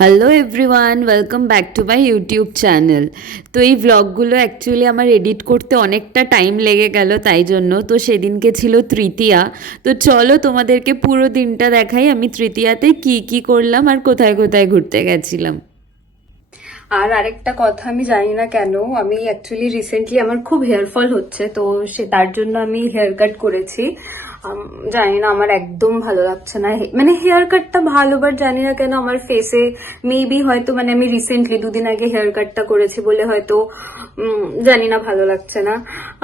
Hello everyone, welcome back to my YouTube channel. তো এই ব্লগগুলো অ্যাকচুয়ালি আমার এডিট করতে অনেকটা টাইম লেগে গেল, তাই জন্য তো সেদিনকে ছিল তৃতীয়া। তো চলো তোমাদেরকে পুরো দিনটা দেখাই আমি তৃতীয়াতে কি কি করলাম আর কোথায় কোথায় ঘুরতে গেছিলাম। আর আরেকটা কথা, আমি জানি না কেন আমি অ্যাকচুয়ালি রিসেন্টলি আমার খুব হেয়ার ফল হচ্ছে, তো তার জন্য আমি হেয়ার কাট করেছি। জানি না, আমার একদম ভালো লাগছে না, মানে হেয়ার কাটটা ভালো, বাট জানি না কেন আমার ফেসে মেবি হয়তো মানে আমি রিসেন্টলি 2 দিন আগে হেয়ার কাটটা করেছি বলে হয়তো জানি না ভালো লাগছে না।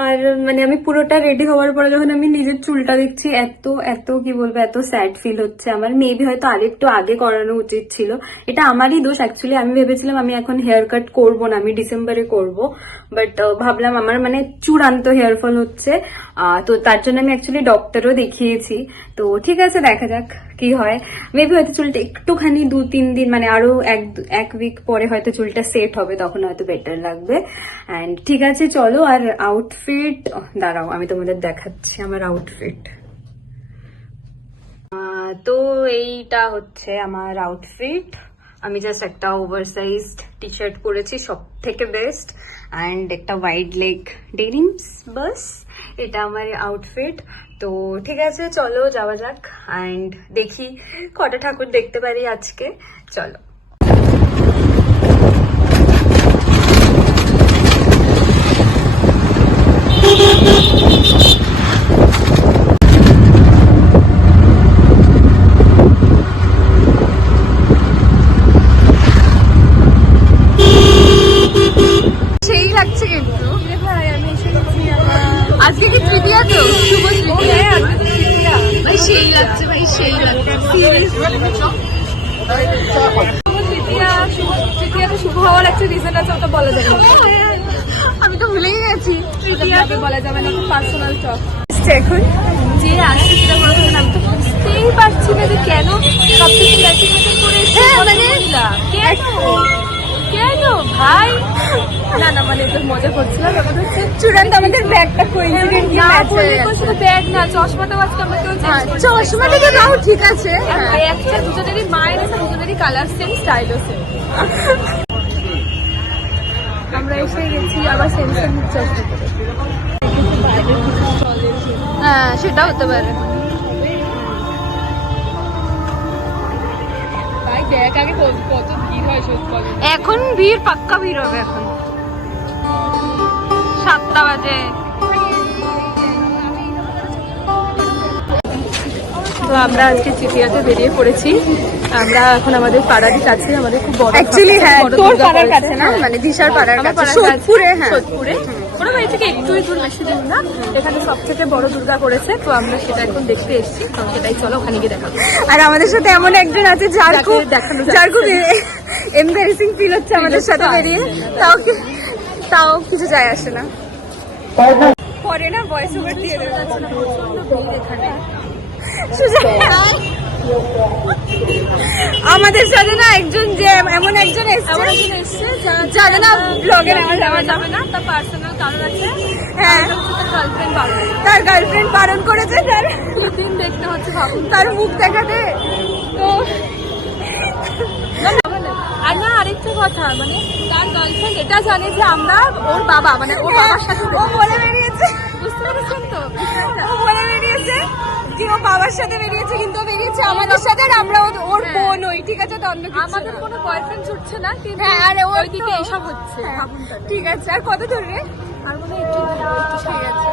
আর মানে আমি পুরোটা রেডি হওয়ার পরে যখন আমি নিজের চুলটা দেখছি, এত এত কি বলবো, এত স্যাড ফিল হচ্ছে আমার। মেবি হয়তো আরেকটু আগে করানো উচিত ছিল, এটা আমারই দোষ অ্যাকচুয়ালি। আমি ভেবেছিলাম আমি এখন হেয়ার কাট করবো না, আমি ডিসেম্বরে করব, বাট ভাবলাম আমার মানে চূড়ান্ত হেয়ার ফল হচ্ছে। তো তার জন্য আমি অ্যাকচুয়ালি ডক্টরও দেখিয়েছি। তো ঠিক আছে, দেখা যাক কি হয়। মেবি হয়তো চুলটা একটুখানি 2-3 দিন, মানে আরো এক উইক পরে হয়তো চুলটা সেট হবে, তখন হয়তো বেটার লাগবে। অ্যান্ড ঠিক আছে, চলো। আর আউটফিট, দাঁড়াও আমি তোমাদের দেখাচ্ছি আমার আউটফিট। তো এইটা হচ্ছে আমার আউটফিট। আমি জাস্ট একটা ওভারসাইজড টি শার্ট পরেছি, সব থেকে বেস্ট, অ্যান্ড একটা ওয়াইড লেগ ডেনিমস, বাস এটা আমার আউটফিট। তো ঠিক আছে, চলো যাওয়া যাক অ্যান্ড দেখি কটা ঠাকুর দেখতে পারি আজকে। চলো। সেই লাগছে কিন্তু আজকে কি তৃতীয়া, তো শুভ তৃতীয়া। ভাই সেই লাগছে, ভাই সেই লাগছে। তৃতীয়াতে শুভ হওয়ার একটা রিজন আছে, ওটা বলা যাবে না। আমি তো ভুলেই গেছি, তৃতীয়াতে বলা যাবে না, পার্সোনাল টক। এখন যে আসছে সেটা বলা যাবে না। আমি তো বুঝতেই পারছি না যে কেন সবকিছু ম্যাচিং ম্যাচিং করে এসেছে, মানে কেন কেন ভাই। না না, মানে একটু মজা করছিলাম। ব্যাপারটা হচ্ছে চূড়ান্ত আমাদের ব্যাগটা কোইন্সিডেন্টলি ম্যাচ হয়ে গেছে। শুধু ব্যাগ না, চশমাটা আজকে আমরা কেউ চেঞ্জ করেছি। চশমাটা তো নাও ঠিক আছে, ব্যাগটা দুজনেরই মায়ের আছে, দুজনেরই কালার সেম, স্টাইলও সেম। আমরা এসে গেছি আবার সেম সেম চেষ্টা করে। হ্যাঁ, সেটা হতে পারে। এখন ভিড়, পাক্কা ভিড় হবে। এখন 7টা বাজে। তো আমরা আজকে চিঠিয়াতে বেরিয়ে পড়েছি। আমরা এখন আমাদের পাড়ারই কাছে, আমাদের খুব বড়, অ্যাকচুয়ালি হ্যাঁ তোর পাড়ার কাছে না, মানে দিশার পাড়ার কাছে, সোদপুরে। হ্যাঁ, সোদপুরে ওরা বাড়ি থেকে একটুই দূর, বেশি দূর না। এখানে সবথেকে বড় দুর্গা করেছে, তো আমরা সেটা এখন দেখতে এসেছি। তো সেটাই, চলো ওখানে গিয়ে দেখাবো। আর আমাদের সাথে এমন একজন আছে যার খুব এমবারেসিং ফিল হচ্ছে আমাদের সাথে বেরিয়ে, তাও কিছু যায় আসে না। পরে না ভয়েস ওভার দিয়ে দেওয়া যাচ্ছে না, প্রচন্ড ভিড় এখানে। আমাদের সাথে না একজন, যে এমন একজন এসছে যাবে না ব্লগে যাওয়া যাবে না, তার পার্সোনাল কারণ আছে। হ্যাঁ, তার গার্লফ্রেন্ড বারণ করেছে, তার দিন দেখতে হচ্ছে, ভাবুন, তার মুখ দেখাতে। তো আর না, আরেকটা কথা, মানে তার গার্লফ্রেন্ড এটা জানে যে আমরা ওর বাবা, মানে ওর বাবার সাথে বলে বেরিয়েছে, বুঝতে পেরেছেন তো? ও বলে বেরিয়েছে যে ও বাবার সাথে বেরিয়েছে, কিন্তু ও বেরিয়েছে আমাদের সাথে, আর আমরা ওর বোন হই, ঠিক আছে? তো আমাদের কোনো বয়ফ্রেন্ড ছুটছে না, কিন্তু হ্যাঁ, আর ওইদিকে এইসব হচ্ছে। ঠিক আছে, আর কত ধরবে? আর মনে একটু ঠিক আছে।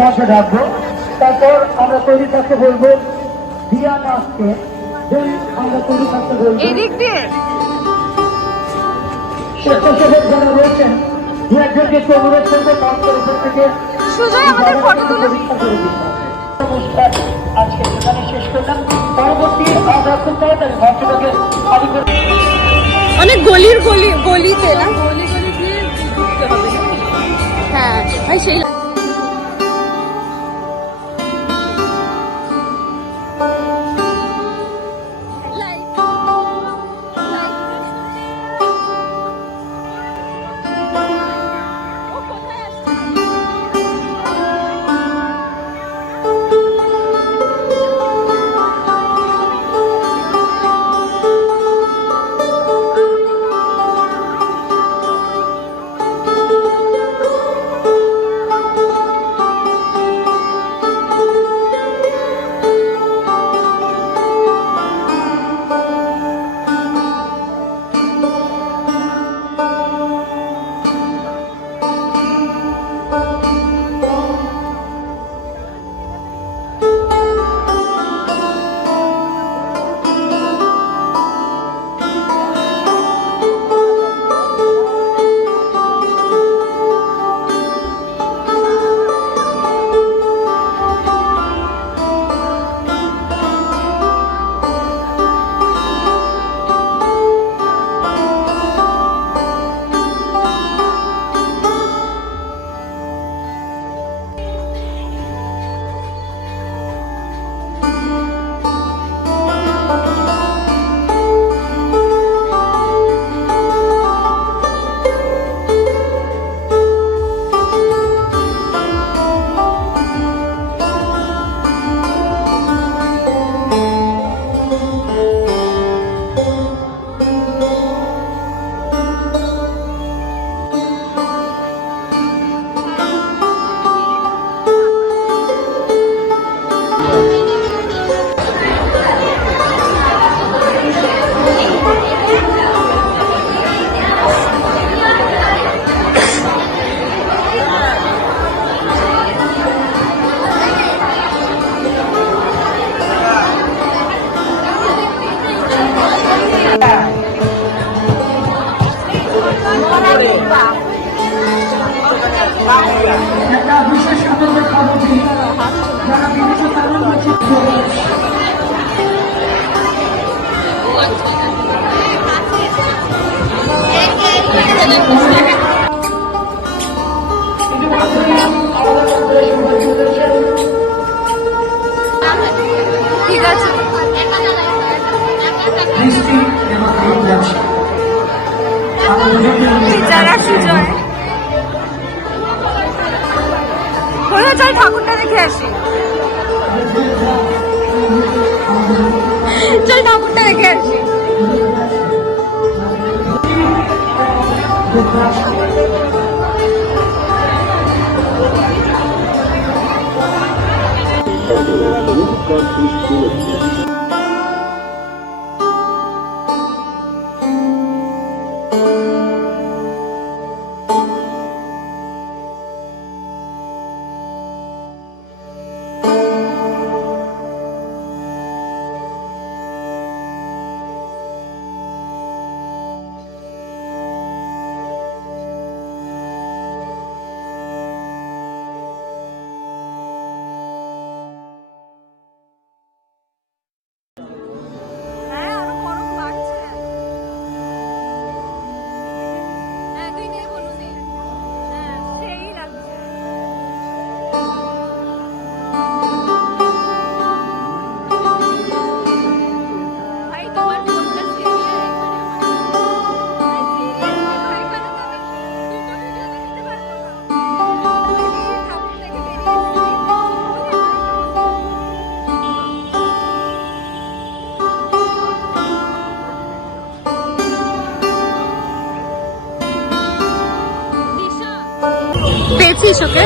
মাঠে ডাকবো, তারপর আমরা তৈরি থাকতে বলবো দিয়া নাচকে, আমরা তৈরি থাকতে বলবো এদিক দিয়ে স্বেচ্ছাসেবক যারা রয়েছেন দু একজনকে একটু অনুরোধ করবো কাজ করে থেকে সুজয় আমাদের ফটো তুলে পরীক্ষা করে দিতে। অনুষ্ঠান আজকে এখানে শেষ করলাম। পরবর্তী আমরা খুব তাড়াতাড়ি মঞ্চটাকে খালি করে, অনেক গলিতে না, গলি দিয়ে ঢুকতে হবে। হ্যাঁ ভাই, সেই যারা সুজয় বলো চল ঠাকুরটা দেখে আসি, চল ঠাকুরটা দেখে আসি। পেয়েছিস ওকে?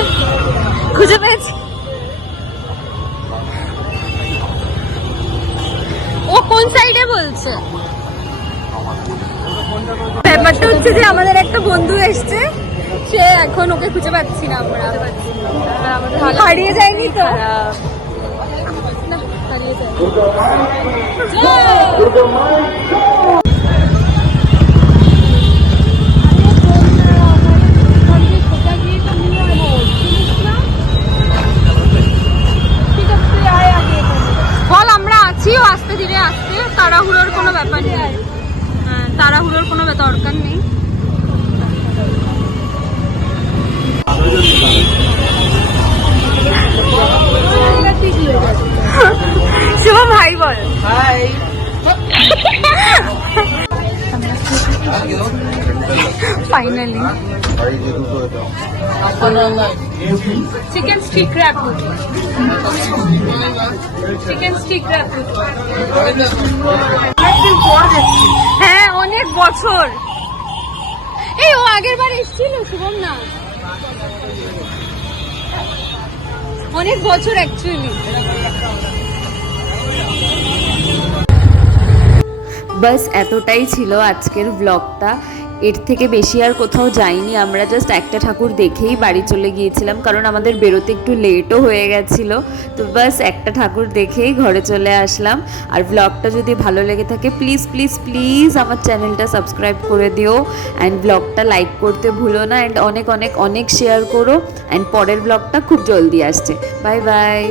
খুঁজে পেয়েছি। ও কোন সাইডে বলছে? ব্যাপারটা হচ্ছে যে আমাদের একটা বন্ধু এসছে, সে এখন ওকে খুঁজে পাচ্ছি না আমরা। হারিয়ে যায়নি তো? না, হারিয়ে যায়নি। বল আমরা আছিও, আস্তে ধীরে আসতে, তাড়াহুড়োর কোনো ব্যাপার নেই। হ্যাঁ, তাড়াহুড়োর কোনো দরকার নেই। শুভ ভাই বল। Hi. Finally chicken stick wrap, chicken stick wrap. হ্যাঁ অনেক বছর। এই ও আগের বার এসেছিল শুভম না, অনেক বছর অ্যাকচুয়ালি। বাস এতটাই ছিল আজকের ব্লগটা, এর থেকে বেশি আর কোথাও যাইনি আমরা, জাস্ট একটা ঠাকুর দেখেই বাড়ি চলে গিয়েছিলাম, কারণ আমাদের বেরোতে একটু লেটও হয়ে গেছিলো। তো বাস একটা ঠাকুর দেখেই ঘরে চলে আসলাম। আর ব্লগটা যদি ভালো লেগে থাকে প্লিজ প্লিজ প্লিজ আমার চ্যানেলটা সাবস্ক্রাইব করে দিও, অ্যান্ড ব্লগটা লাইক করতে ভুলো না, অ্যান্ড অনেক অনেক অনেক শেয়ার করো। অ্যান্ড পরের ব্লগটা খুব জলদি আসছে। Bye bye.